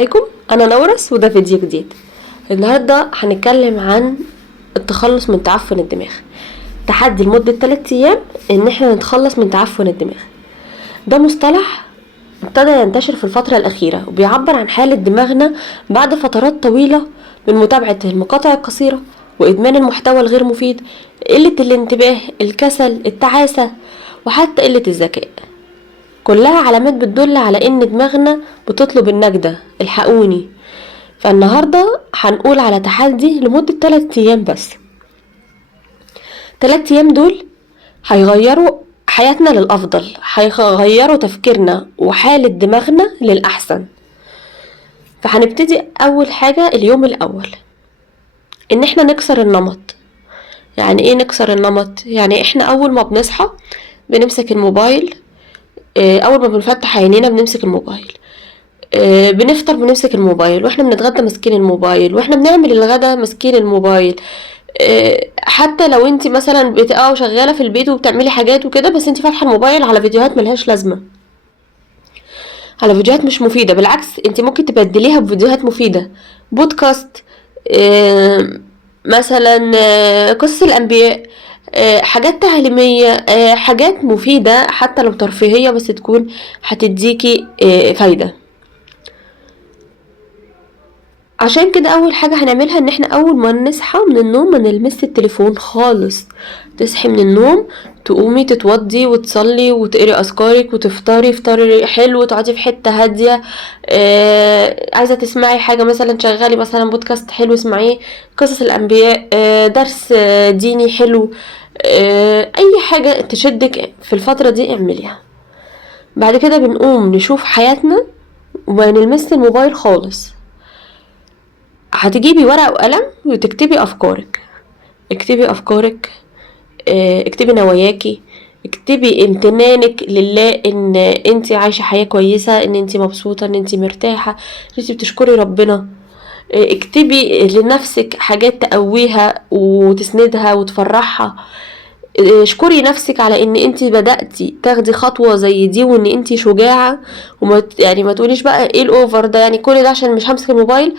عليكم، انا نورس وده فيديو جديد. النهارده هنتكلم عن التخلص من تعفن الدماغ. تحدي لمدة 3 ايام ان احنا نتخلص من تعفن الدماغ. ده مصطلح ابتدى ينتشر في الفترة الأخيرة وبيعبر عن حالة دماغنا بعد فترات طويلة من متابعة المقاطع القصيرة وإدمان المحتوى الغير مفيد، قلة الانتباه، الكسل، التعاسة، وحتى قلة الذكاء. كلها علامات بتدل على ان دماغنا بتطلب النجدة، الحقوني. فالنهاردة هنقول على تحدي لمدة 3 ايام بس. 3 ايام دول هيغيروا حياتنا للأفضل، هيغيروا تفكيرنا وحالة دماغنا للأحسن. فهنبتدي أول حاجة اليوم الأول ان احنا نكسر النمط. يعني ايه نكسر النمط؟ يعني احنا أول ما بنصحى بنمسك الموبايل، أول ما بنفتح عينينا بنمسك الموبايل، بنفطر بنمسك الموبايل، واحنا بنتغدى ماسكين الموبايل، واحنا بنعمل الغدا ماسكين الموبايل. حتى لو انت مثلا شغاله في البيت وبتعملي حاجات وكده، بس انت فاتحه الموبايل على فيديوهات ملهاش لازمه، على فيديوهات مش مفيده. بالعكس انت ممكن تبدليها بفيديوهات مفيده، بودكاست، مثلا قصص الانبياء، حاجات تعليميه، حاجات مفيده حتى لو ترفيهيه بس تكون هتديكي فايده. عشان كده اول حاجة هنعملها ان احنا اول ما نصحى من النوم ما نلمس التليفون خالص. تصحي من النوم تقومي تتوضي وتصلي وتقري اذكارك وتفطري فطار حلو، تقعدي في حتة هادية. عايزة تسمعي حاجة مثلا شغلي مثلا بودكاست حلو اسمعيه، قصص الانبياء، درس ديني حلو، اي حاجة تشدك في الفترة دي اعمليها. بعد كده بنقوم نشوف حياتنا وما نلمس الموبايل خالص. هتجيبي ورقة وقلم وتكتبي افكارك، اكتبي افكارك، اكتبي نواياكي، اكتبي امتنانك لله ان انت عايشة حياة كويسة، ان انت مبسوطة، ان انت مرتاحة، ان انت بتشكري ربنا. اكتبي لنفسك حاجات تقويها وتسندها وتفرحها. اشكري نفسك على ان انت بدأتي تاخدي خطوة زي دي وان انت شجاعة. يعني ما تقوليش بقى ايه الاوفر ده، يعني كل ده عشان مش همسك الموبايل.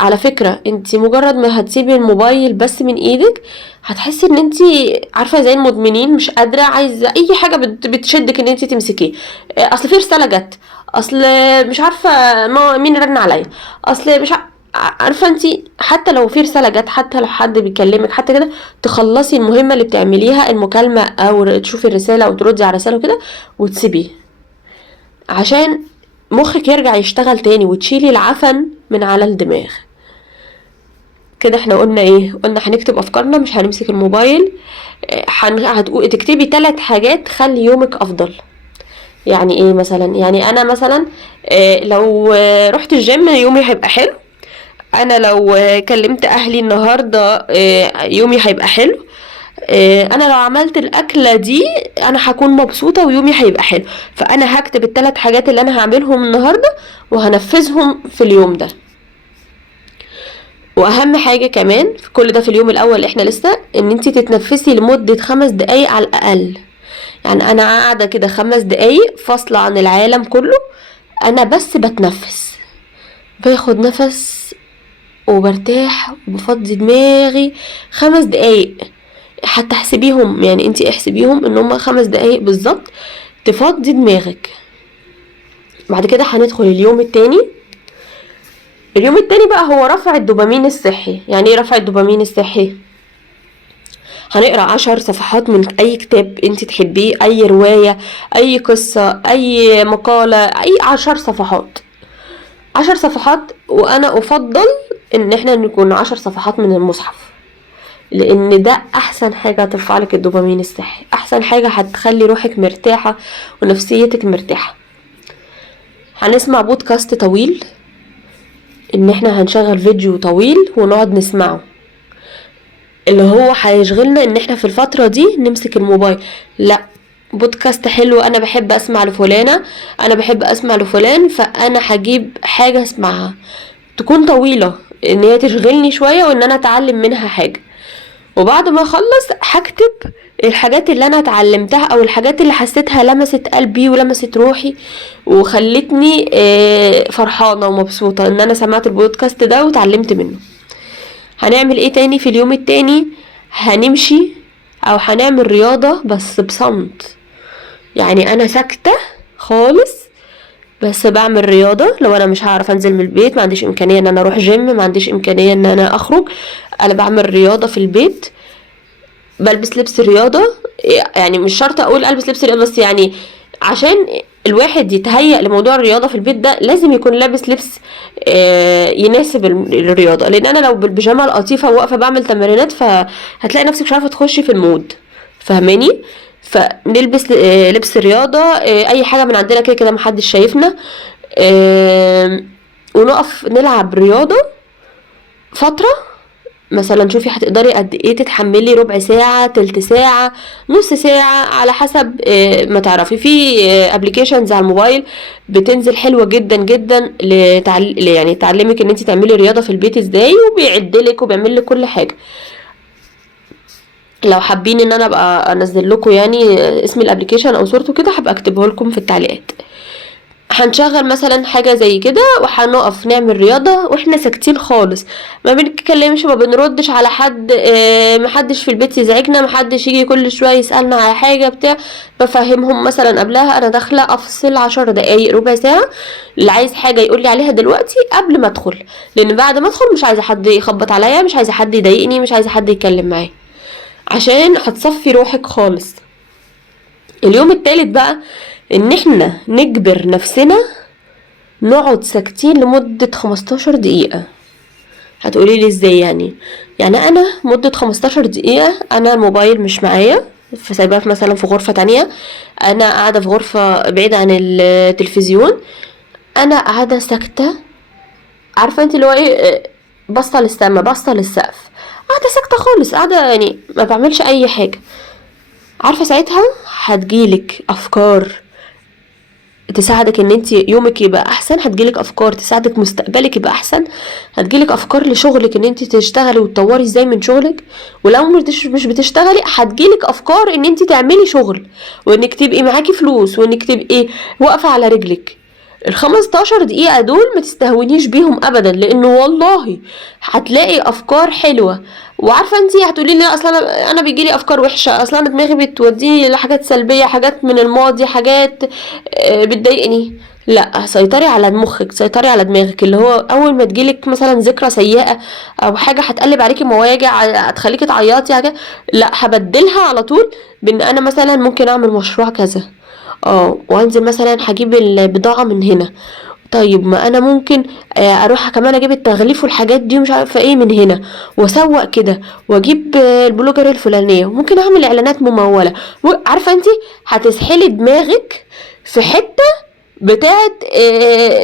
على فكرة انت مجرد ما هتسيبي الموبايل بس من ايدك هتحسي ان انت عارفة زي المدمنين، مش قادرة، عايزة اي حاجة بتشدك ان انت تمسكيه. اصل في رسالة جت، اصل مش عارفة مين رن عليا، اصل مش عارفه انت حتى لو في رساله جت، حتى لو حد بيكلمك، حتى كده تخلصي المهمه اللي بتعمليها، المكالمه او تشوفي الرساله او تردي على الرساله وكده وتسيبيه، عشان مخك يرجع يشتغل تاني وتشيلي العفن من على الدماغ. كده احنا قلنا ايه؟ قلنا هنكتب افكارنا، مش هنمسك الموبايل. تكتبي 3 حاجات تخلي يومك افضل. يعني ايه مثلا؟ يعني انا مثلا لو رحت الجيم يومي هيبقى حلو. انا لو كلمت اهلي النهارده يومي هيبقى حلو. انا لو عملت الاكله دي انا هكون مبسوطه ويومي هيبقى حلو. فانا هكتب ال3 حاجات اللي انا هعملهم النهارده وهنفذهم في اليوم ده. واهم حاجه كمان في كل ده في اليوم الاول احنا لسه، ان انتي تتنفسي لمده 5 دقايق على الاقل. يعني انا قاعده كده 5 دقايق فاصله عن العالم كله، انا بس بتنفس، باخد نفس وبرتاح وبفضي دماغي 5 دقايق. حتى احسبيهم، يعني انتي احسبيهم ان هم 5 دقايق بالظبط تفضي دماغك. بعد كده هندخل اليوم التاني. اليوم التاني بقى هو رفع الدوبامين الصحي. يعني ايه رفع الدوبامين الصحي؟ هنقرأ 10 صفحات من اي كتاب انت تحبيه، اي رواية، اي قصة، اي مقالة، اي 10 صفحات. 10 صفحات، وانا افضل ان احنا نكون 10 صفحات من المصحف، لان ده احسن حاجة هترفع لك الدوبامين الصحي، احسن حاجة هتخلي روحك مرتاحة ونفسيتك مرتاحة. هنسمع بودكاست طويل، ان احنا هنشغل فيديو طويل ونقعد نسمعه، اللي هو هيشغلنا ان احنا في الفترة دي نمسك الموبايل. لا، بودكاست حلو، انا بحب اسمع لفلانة، انا بحب اسمع لفلان، فانا هجيب حاجة اسمعها تكون طويلة ان هي تشغلني شوية وان انا اتعلم منها حاجة. وبعد ما اخلص هكتب الحاجات اللي انا اتعلمتها او الحاجات اللي حسيتها لمست قلبي ولمست روحي وخلتني فرحانة ومبسوطة ان انا سمعت البودكاست ده وتعلمت منه. هنعمل ايه تاني في اليوم التاني؟ هنمشي او هنعمل رياضة بس بصمت، يعني انا ساكتة خالص بس بعمل رياضة. لو انا مش هعرف انزل من البيت، ما عنديش امكانية ان انا اروح جيم، ما عنديش امكانية ان انا اخرج، انا بعمل رياضة في البيت. بلبس لبس رياضة، يعني مش شرط اقول البس لبس رياضة بس، يعني عشان الواحد يتهيأ لموضوع الرياضة في البيت ده لازم يكون لابس لبس يناسب الرياضة. لان انا لو بالبيجامة القطيفة واقفة بعمل تمرينات فهتلاقي نفسك مش عارفة تخشي في المود، فاهماني؟ فنلبس لبس رياضة، اي حاجة من عندنا كده كده محدش شايفنا، ونقف نلعب رياضة فترة. مثلا شوفي هتقدري قد ايه تتحملي، ربع ساعة، تلت ساعة، نص ساعة، على حسب ما تعرفي. في ابليكيشنز على الموبايل بتنزل حلوة جدا جدا يعني تعلمك ان انت تعملي رياضة في البيت ازاي، وبيعدلك وبيعمل كل حاجة. لو حابين ان انا ابقى انزل لكم يعني اسم الابليكيشن او صورته كده، هبقى اكتبه لكم في التعليقات. هنشغل مثلا حاجة زي كده وهنقف نعمل رياضة واحنا ساكتين خالص، ما بنتكلمش، ما بنردش على حد، محدش في البيت يزعجنا، محدش يجي كل شوية يسألنا على حاجة بتاع. بفهمهم مثلا قبلها انا داخلة افصل 10 دقايق ربع ساعة، اللي عايز حاجة يقولي عليها دلوقتي قبل ما ادخل، لان بعد ما ادخل مش عايزة حد يخبط عليا، مش عايزة حد يضايقني، مش عايزة حد يتكلم معايا، عشان هتصفي روحك خالص. اليوم التالت بقى ان احنا نجبر نفسنا نقعد ساكتين لمدة 15 دقيقة. هتقولي لي ازاي يعني؟ يعني انا مدة 15 دقيقة انا الموبايل مش معايا، سايباه مثلا في غرفة تانية، انا قاعدة في غرفة بعيدة عن التلفزيون، انا قاعدة ساكتة، عارفة انت اللي هو ايه، باصة للسما، باصة للسقف، قاعدة ساكتة خالص، قاعدة يعني ما بعملش اي حاجة. عارفة ساعتها هتجيلك افكار تساعدك ان انت يومك يبقى احسن، هتجيلك افكار تساعدك مستقبلك يبقى احسن، هتجيلك افكار لشغلك ان انت تشتغلي وتطوري ازاي من شغلك، ولو مش بتشتغلي هتجيلك افكار ان انت تعملي شغل، وانك تبقي معاكي فلوس، وانك تبقي واقفة على رجلك. ال15 دقيقة دول ما تستهونيش بيهم ابدا، لانه والله هتلاقي افكار حلوة. وعارفه انت هتقولي لي اصلا انا بيجيلي افكار وحشه، اصلا انا دماغي بتوديني لحاجات سلبيه، حاجات من الماضي، حاجات بتضايقني. لا، سيطري على مخك، سيطري على دماغك، اللي هو اول ما تجيلك مثلا ذكرى سيئه او حاجه هتقلب عليكي مواجع، هتخليكي تعيطي حاجه، لا هبدلها على طول بان انا مثلا ممكن اعمل مشروع كذا، وانزل مثلا هجيب البضاعه من هنا، طيب ما انا ممكن اروح كمان اجيب التغليف والحاجات دي مش عارفه ايه من هنا، واسوق كده، واجيب البلوجر الفلانيه، وممكن اعمل اعلانات مموله. عارفه انت هتسحلي دماغك في حته بتاعت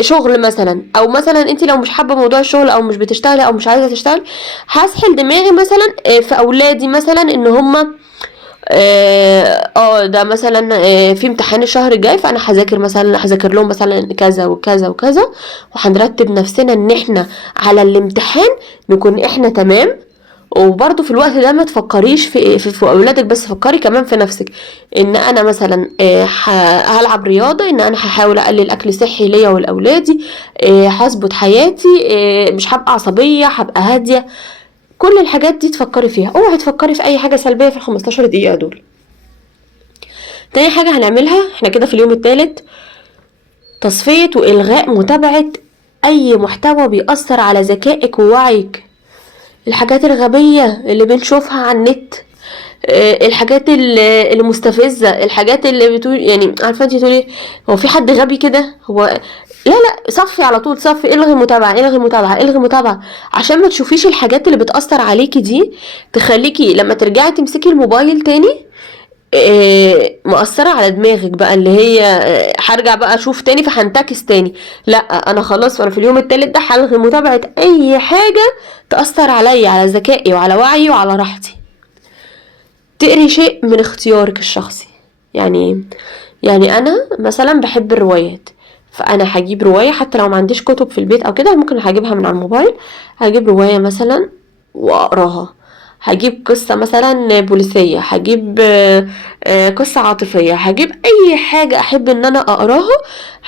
شغل مثلا، او مثلا انت لو مش حابه موضوع الشغل او مش بتشتغلي او مش عايزه تشتغلي، هسحل دماغي مثلا في اولادي مثلا ان هما ده مثلا في امتحان الشهر الجاي، فانا هذاكر لهم مثلا كذا وكذا وكذا، وهنرتب نفسنا ان احنا على الامتحان نكون احنا تمام. وبرضو في الوقت ده ما تفكريش في اولادك بس، فكري كمان في نفسك، ان انا مثلا هلعب رياضه، ان انا هحاول اقلل اكل صحي ليا ولاولادي، هظبط حياتي، مش هبقى عصبيه، هبقى هاديه. كل الحاجات دي تفكري فيها، اوعي تفكري في اي حاجه سلبيه في ال15 دقيقه دول. تاني حاجه هنعملها احنا كده في اليوم الثالث، تصفيه والغاء متابعه اي محتوى بيأثر على ذكائك ووعيك. الحاجات الغبيه اللي بنشوفها على النت، الحاجات اللي مستفزه، الحاجات اللي بتقول يعني عارفه انت تقولي هو في حد غبي كده، هو لا صفي على طول، صفي، الغي متابعه، الغي متابعه، الغي متابعه، عشان ما تشوفيش الحاجات اللي بتأثر عليكي دي، تخليكي لما ترجعي تمسكي الموبايل تاني مؤثرة على دماغك بقى، اللي هي هرجع بقى اشوف تاني فهنتكس تاني. لا، انا خلاص، وانا في اليوم التالت ده هلغي متابعة اي حاجة تأثر عليا، على ذكائي وعلى وعيي وعلى راحتي. تقري شيء من اختيارك الشخصي، يعني انا مثلا بحب الروايات، فانا هجيب رواية حتى لو ما عنديش كتب في البيت او كده، ممكن هجيبها من على الموبايل، هجيب رواية مثلا واقراها، هجيب قصة مثلا بوليسية، هجيب قصة عاطفية، هجيب اي حاجة احب ان انا اقراها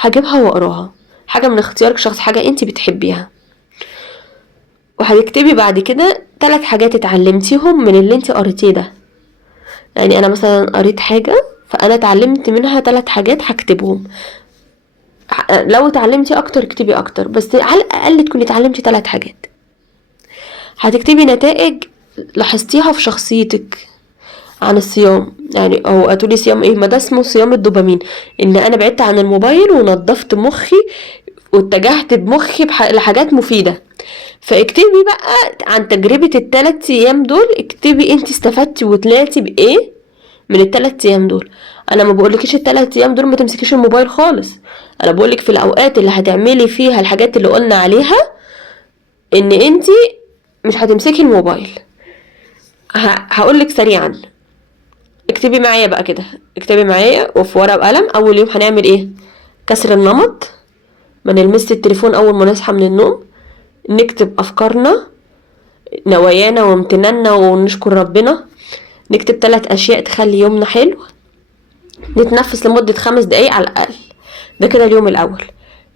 هجيبها واقراها، حاجة من اختيارك الشخصي، حاجة انت بتحبيها. وهتكتبي بعد كده 3 حاجات اتعلمتيهم من اللي انت قريتيه ده. يعني انا مثلا قريت حاجة فانا اتعلمت منها 3 حاجات هكتبهم. لو اتعلمتي اكتر اكتبي اكتر، بس على الاقل تكوني اتعلمتي 3 حاجات. هتكتبي نتائج لاحظتيها في شخصيتك عن الصيام. يعني او هتقولي صيام ايه؟ ما ده اسمه صيام الدوبامين، ان انا بعدت عن الموبايل ونظفت مخي واتجهت بمخي لحاجات مفيدة. فاكتبي بقى عن تجربة ال3 ايام دول، اكتبي انت استفدتي وطلعتي بايه من ال3 ايام دول. انا ما بقولكيش ال3 ايام دول ما تمسكيش الموبايل خالص، انا بقولك في الاوقات اللي هتعملي فيها الحاجات اللي قلنا عليها ان انت مش هتمسكي الموبايل. هقولك سريعا، اكتبي معايا بقى كده، اكتبي معايا وفي ورقة وقلم. اول يوم هنعمل ايه؟ كسر النمط، ما نلمس التليفون اول ما نصحى من النوم، نكتب افكارنا، نوايانا وامتناننا ونشكر ربنا، نكتب 3 اشياء تخلي يومنا حلو، نتنفس لمدة 5 دقايق على الاقل. ده كده اليوم الاول.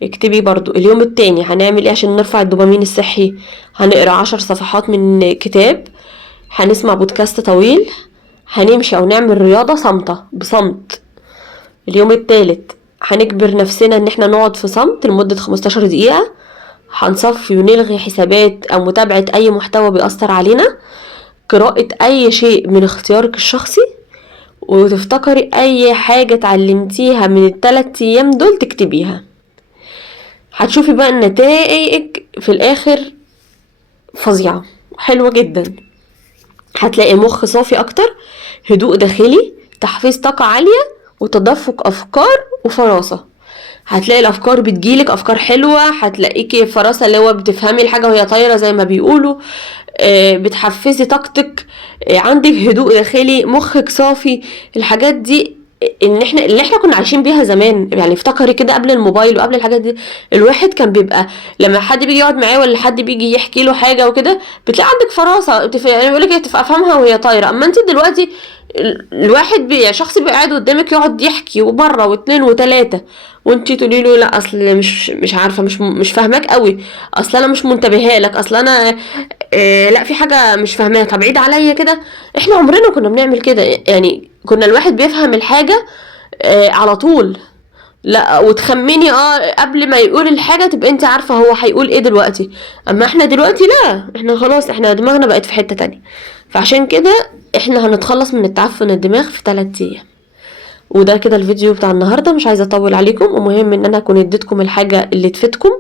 اكتبي برضو اليوم التاني هنعمل ايه عشان نرفع الدوبامين الصحي. هنقرا 10 صفحات من كتاب، هنسمع بودكاست طويل، هنمشي او نعمل رياضة صامتة بصمت. اليوم التالت هنجبر نفسنا ان احنا نقعد في صمت لمدة 15 دقيقة، هنصفي ونلغي حسابات او متابعة اي محتوى بيأثر علينا، قراءة اي شيء من اختيارك الشخصي، وتفتكري اي حاجة اتعلمتيها من ال3 ايام دول تكتبيها. هتشوفي بقى النتائج في الاخر فظيعة حلوة جدا. هتلاقي المخ صافي اكتر، هدوء داخلي، تحفيز طاقة عالية، وتدفق افكار وفراسة. هتلاقي الافكار بتجيلك افكار حلوة، هتلاقيكي فراسة اللي هو بتفهمي الحاجة وهي طايرة زي ما بيقولوا، بتحفزي طاقتك، عندك هدوء داخلي، مخك صافي. الحاجات دي اللي احنا كنا عايشين بيها زمان. يعني افتكري كده قبل الموبايل وقبل الحاجات دي، الواحد كان بيبقى لما حد بيجي يقعد معاه ولا حد بيجي يحكي له حاجه وكده بتلاقي عندك فراسه، يعني بيقول لك تفهمها وهي طايره. اما انت دلوقتي الواحد يعني شخص بيبقى قاعد قدامك يقعد يحكي ومره واثنين وثلاثه، وانتي تقولي له لا اصل مش عارفه، مش فاهماك قوي، اصل انا مش منتبهه لك، اصل انا لا في حاجه مش فاهماها، طب عيد عليا كده. احنا عمرنا كنا بنعمل كده، يعني كنا الواحد بيفهم الحاجه على طول. لا وتخمني قبل ما يقول الحاجه تبقى انت عارفه هو هيقول ايه دلوقتي. اما احنا دلوقتي لا، احنا خلاص احنا دماغنا بقت في حته تانية. فعشان كده احنا هنتخلص من التعفن الدماغ في 3 ايام. وده كده الفيديو بتاع النهارده، مش عايزه اطول عليكم، ومهم ان انا اكون اديتكم الحاجه اللي تفيدكم.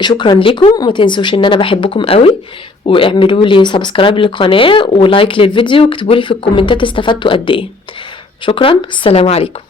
شكرا لكم، وما تنسوش ان انا بحبكم قوي، واعملوا لي سبسكرايب للقناه ولايك للفيديو، واكتبوا لي في الكومنتات استفدتوا قد ايه. شكرا، السلام عليكم.